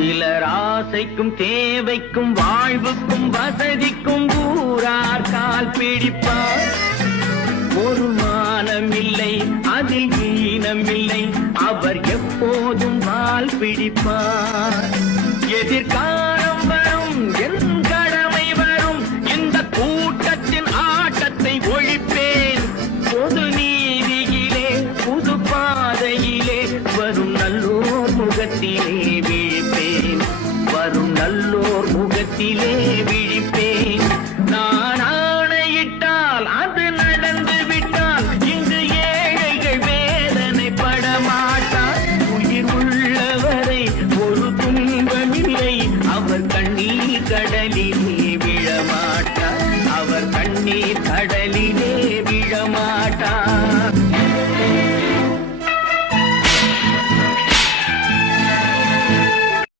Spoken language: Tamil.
சிலர் ஆசைக்கும் தேவைக்கும் வாழ்வுக்கும் வசதிக்கும் ஊரார் கால் பிடிப்பார். ஒரு மானமில்லை அதில் ஈனமில்லை, அவர் எப்போதும் வால் பிடிப்பார். எதிர்காலம் வரும் என் கடமை வரும், இந்த கூட்டத்தின் ஆட்டத்தை ஒழிப்பேன். பொது நீதியிலே புது பாதையிலே வரும் நல்லோர் முகத்திலே விழிப்பேன். வரும் நல்லோர் முகத்திலே விழிப்பேன். நான் ஆணையிட்டால் அது நடந்து விட்டால் இங்கு ஏழைகள் வேதனைப்பட மாட்டார். உயிர் உள்ளவரை ஒரு துன்பமில்லை, அவர் கண்ணீர் கடலில்